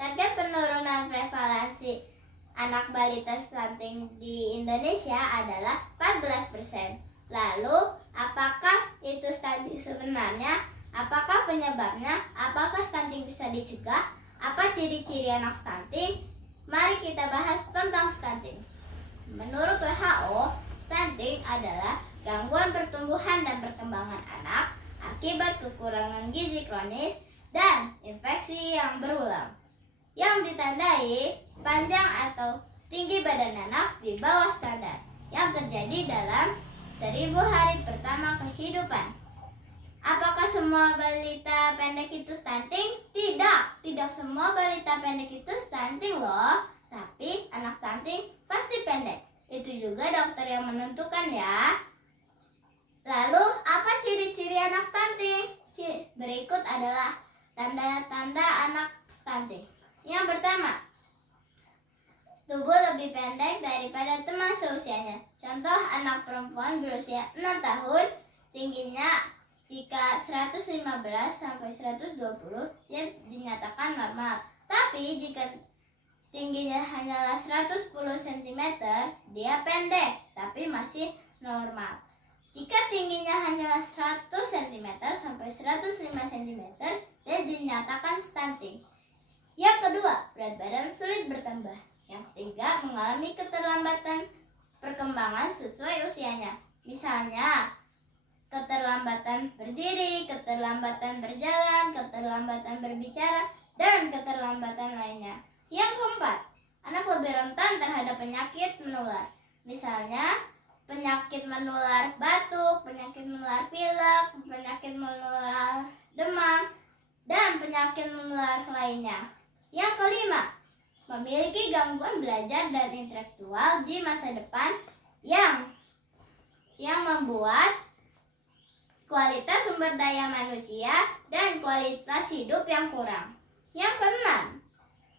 Target penurunan prevalensi anak balita stunting di Indonesia adalah 14%. Lalu, apakah itu stunting sebenarnya? Apakah penyebabnya? Apakah stunting bisa dicegah? Apa ciri-ciri anak stunting? Mari kita bahas tentang stunting. Menurut WHO, stunting adalah gangguan pertumbuhan dan perkembangan anak akibat kekurangan gizi kronis dan infeksi yang berulang, yang ditandai panjang atau tinggi badan anak di bawah standar yang terjadi dalam 1000 hari pertama kehidupan. Apakah semua balita pendek itu stunting? Tidak semua balita pendek itu stunting loh. Tapi anak stunting pasti pendek. Itu juga dokter yang menentukan ya. Lalu apa ciri-ciri anak stunting? Berikut adalah tanda-tanda anak stunting. Yang pertama, tubuh lebih pendek daripada teman seusianya. Contoh, anak perempuan berusia 6 tahun, tingginya jika 115 sampai 120 dia dinyatakan normal. Tapi jika tingginya hanyalah 110 cm, dia pendek tapi masih normal. Jika tingginya hanyalah 100 cm sampai 105 cm, dia dinyatakan stunting. Yang kedua, berat badan sulit bertambah. Yang ketiga, mengalami keterlambatan perkembangan sesuai usianya. Misalnya, keterlambatan berdiri, keterlambatan berjalan, keterlambatan berbicara, dan keterlambatan lainnya. Yang keempat, anak lebih rentan terhadap penyakit menular. Misalnya, penyakit menular batuk, penyakit menular pilek, penyakit menular demam, dan penyakit menular lainnya. Yang kelima, memiliki gangguan belajar dan intelektual di masa depan yang membuat kualitas sumber daya manusia dan kualitas hidup yang kurang. Yang keenam,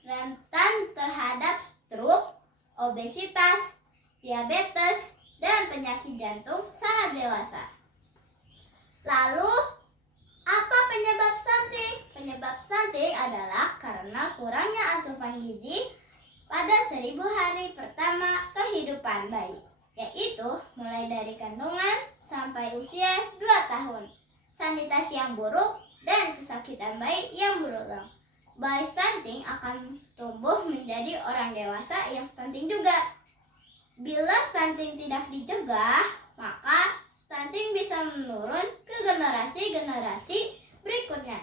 rentan terhadap stroke, obesitas, diabetes, dan penyakit jantung saat dewasa. Lalu, apa penyebab stunting? Penyebab stunting adalah karena kurangnya asupan gizi pada 1000 hari pertama kehidupan bayi, yaitu mulai dari kandungan sampai usia 2 tahun, sanitasi yang buruk, dan kesakitan bayi yang berulang. Bayi stunting akan tumbuh menjadi orang dewasa yang stunting juga. Bila stunting tidak dicegah, maka stunting bisa menurun ke generasi-generasi berikutnya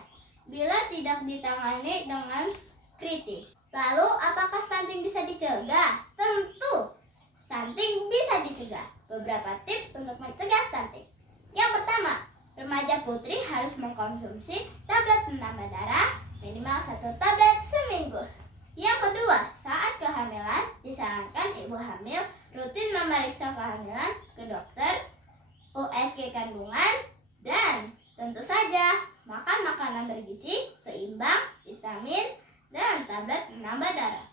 bila tidak ditangani dengan kritis. Lalu, apakah stunting bisa dicegah? Tentu, stunting bisa dicegah. Beberapa tips untuk mencegah stunting. Yang pertama, remaja putri harus mengkonsumsi tablet penambah darah minimal 1 tablet seminggu. Yang kedua, saat kehamilan, disarankan ibu hamil rutin memeriksa kehamilan ke dokter, USG kandungan, dan tentu saja makan makanan bergizi, seimbang, vitamin, dan tablet penambah darah.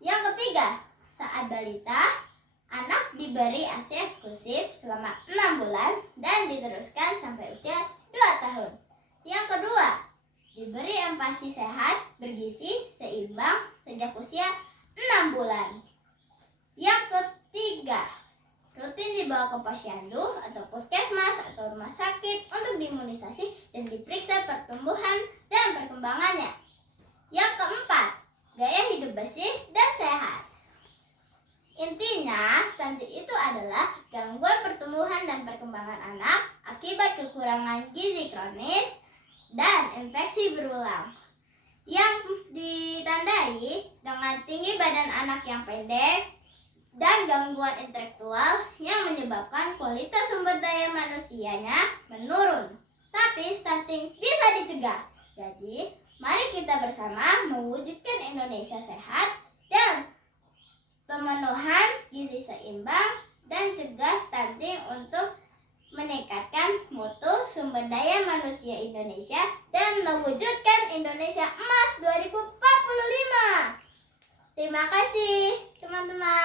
Yang ketiga, saat balita, anak diberi ASI eksklusif selama 6 bulan dan diteruskan sampai usia 2 tahun. Yang kedua, diberi MPASI sehat, bergizi, seimbang sejak usia 6 bulan. Yang ketiga, rutin dibawa ke posyandu atau puskesmas atau rumah sakit untuk diimunisasi dan diperiksa pertumbuhan dan perkembangannya. Yang keempat, gaya hidup bersih dan sehat. Intinya, stunting itu adalah gangguan pertumbuhan dan perkembangan anak akibat kekurangan gizi kronis dan infeksi berulang yang ditandai dengan tinggi badan anak yang pendek dan gangguan intelektual yang menyebabkan kualitas sumber daya manusianya menurun. Tapi stunting bisa dicegah. Jadi, mari kita bersama mewujudkan Indonesia sehat dan pemenuhan gizi seimbang dan cegah stunting untuk meningkatkan mutu sumber daya manusia Indonesia dan mewujudkan Indonesia Emas 2045. Terima kasih, teman-teman.